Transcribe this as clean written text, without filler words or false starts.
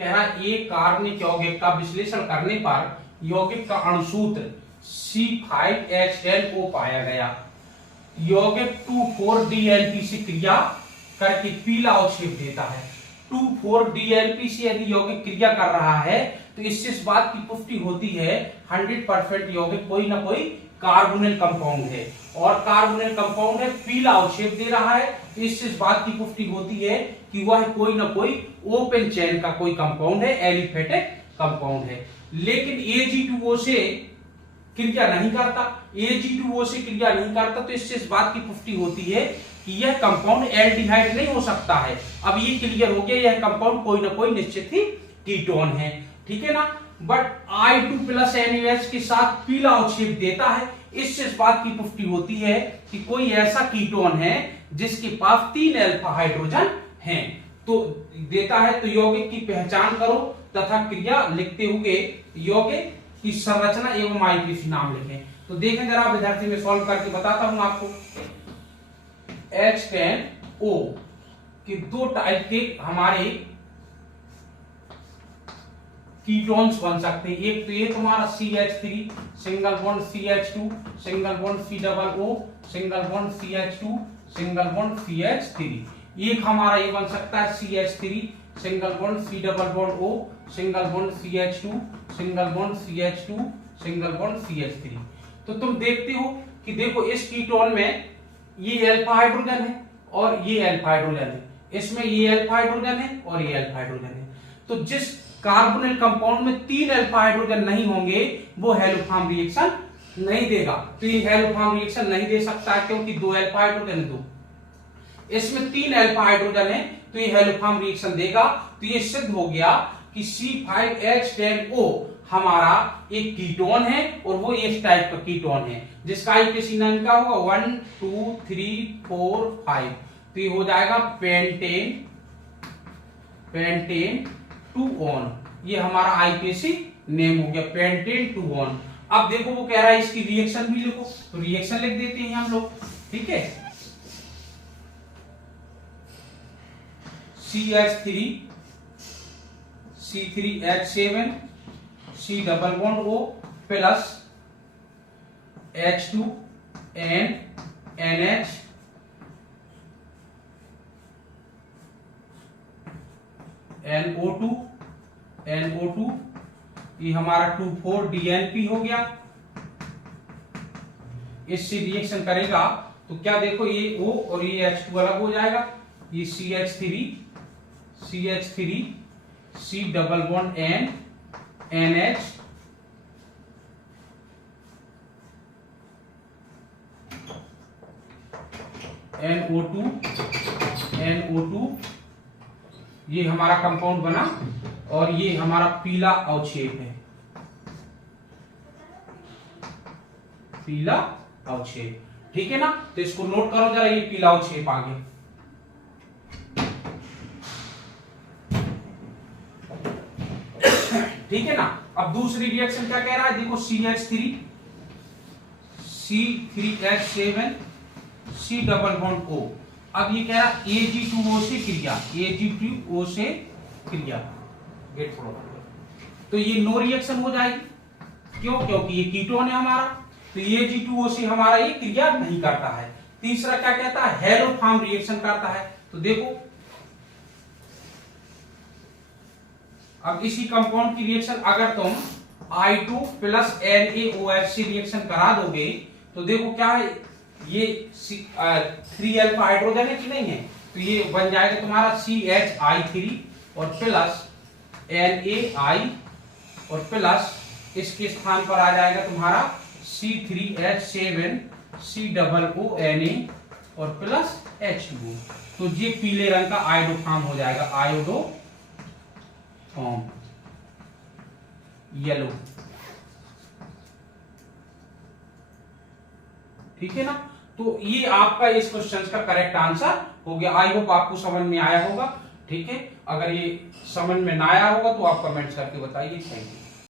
कह रहा एक कार्बनिक यौगिक का विश्लेषण करने पर यौगिक का अणुसूत्र C5H10O पाया गया। यौगिक 2,4-DNP से क्रिया करके पीला अवक्षेप देता है। 2,4-DNP से यदि यौगिक क्रिया कर रहा है तो इससे इस बात की पुष्टि होती है 100% यौगिक कोई ना कोई कार्बोनिल कंपाउंड है, और कार्बोनिल कंपाउंड है, पीला अवक्षेप दे रहा है, तो इससे इस बात की पुष्टि होती है कि वह कोई ना कोई ओपन चेन का कोई कंपाउंड है, एलिफेटिक कंपाउंड है। लेकिन Ag2O से क्रिया नहीं करता, Ag2O से क्रिया नहीं करता, तो इससे इस बात की पुष्टि होती है कि यह कंपाउंड एल्डिहाइड नहीं हो सकता है। अब ये क्लियर हो गया, यह कंपाउंड कोई ना कोई निश्चित ही कीटोन है, ठीक है ना। बट I2+ NaOH के साथ पीला अवक्षेप देता है, इससे इस बात की पुष्टि होती है कि कोई ऐसा कीटोन है जिसके पास 3 अल्फा हाइड्रोजन हैं, तो देता है। तो यौगिक की पहचान करो तथा क्रिया लिखते हुए यौगिक की संरचना एवं आईपीसी नाम लिखें। तो देखें जरा विद्यार्थी में सॉल्व करके बताता हूं आपको। H10O के दो टाइप के हमारे कीटोन्स बन सकते हैं। एक तो ये तुम्हारा CH3 single bond CH2 single bond C+O single bond CH2 single bond CH3। एक हमारा ये बन सकता है CH3 single bond C+O single bond CH2 single bond CH2 single bond CH3। तो तुम देखते हो कि देखो इस कीटोन में ये अल्फा हाइड्रोजन है और ये अल्फा हाइड्रोजन है, इसमें ये अल्फा हाइड्रोजन है और ये अल्फा हाइड्रोजन है। तो जिस कार्बोनिल कंपाउंड में 3 अल्फा हाइड्रोजन नहीं होंगे वो हेलोफॉर्म रिएक्शन नहीं देगा। तो ये हेलोफॉर्म रिएक्शन नहीं दे सकता है क्योंकि 2 अल्फा हाइड्रोजन है, 2, इसमें 3 अल्फा हाइड्रोजन है, तो ये हेलोफॉर्म रिएक्शन देगा। तो ये सिद्ध हो गया कि C5H10O हमारा एक कीटोन है और वो इस टाइप का कीटोन है जिसका आईपीसी नाम क्या होगा 1 2 3 4 5। तो ये हो जाएगा पेंटेन 2-on, ये हमारा आईपीसी नेम हो गया पेंटेन 2-on। अब देखो वो कह रहा है इसकी रिएक्शन भी लिखो, तो रिएक्शन लिख देते हैं हम लोग, ठीक है। CH3 C3H7 C+O plus H2N NH NO2 ये हमारा 2,4-DNP हो गया। इससे रिएक्शन करेगा तो क्या देखो ये O और ये H2 अलग हो जाएगा, ये CH3 C+N NH NO2 ये हमारा कंपाउंड बना और ये हमारा पीला अवक्षेप है, पीला अवक्षेप, ठीक है ना। तो इसको नोट करो जरा, ये पीला अवक्षेप आ गया। ठीक है ना। अब दूसरी रिएक्शन क्या कह रहा है, देखो CH3 C3H7 C+O। अब ये कह रहा है Ag2O से क्रिया, Ag2O से क्रिया, गेट छोड़ो। तो ये नो रिएक्शन हो जाएगी, क्यों? क्योंकि ये कीटोन है हमारा, तो Ag2O से हमारा ये क्रिया नहीं करता है। तीसरा क्या कहता है, हेलोफॉर्म रिएक्शन करता है। तो देखो अब इसी कंपाउंड की रिएक्शन अगर तुम I2+ NaOH से रिएक्शन करा दोगे तो देखो क्या है, ये 3 अल्फा हाइड्रोजन है कि नहीं है, तो ये बन जाएगा तुम्हारा CHI3 और प्लस NaI और प्लस इसके स्थान पर आ जाएगा तुम्हारा C3H7 C+O Na और प्लस H2O। तो ये पीले रंग का आयोडोफॉर्म हो जाएगा, आयोडोफॉर्म येलो, ठीक है ना। तो ये आपका इस क्वेश्चन का करेक्ट आंसर हो गया। आई होप आपको समझ में आया होगा, ठीक है। अगर ये समझ में ना आया होगा तो आप कमेंट्स करके बताइए। Thank you.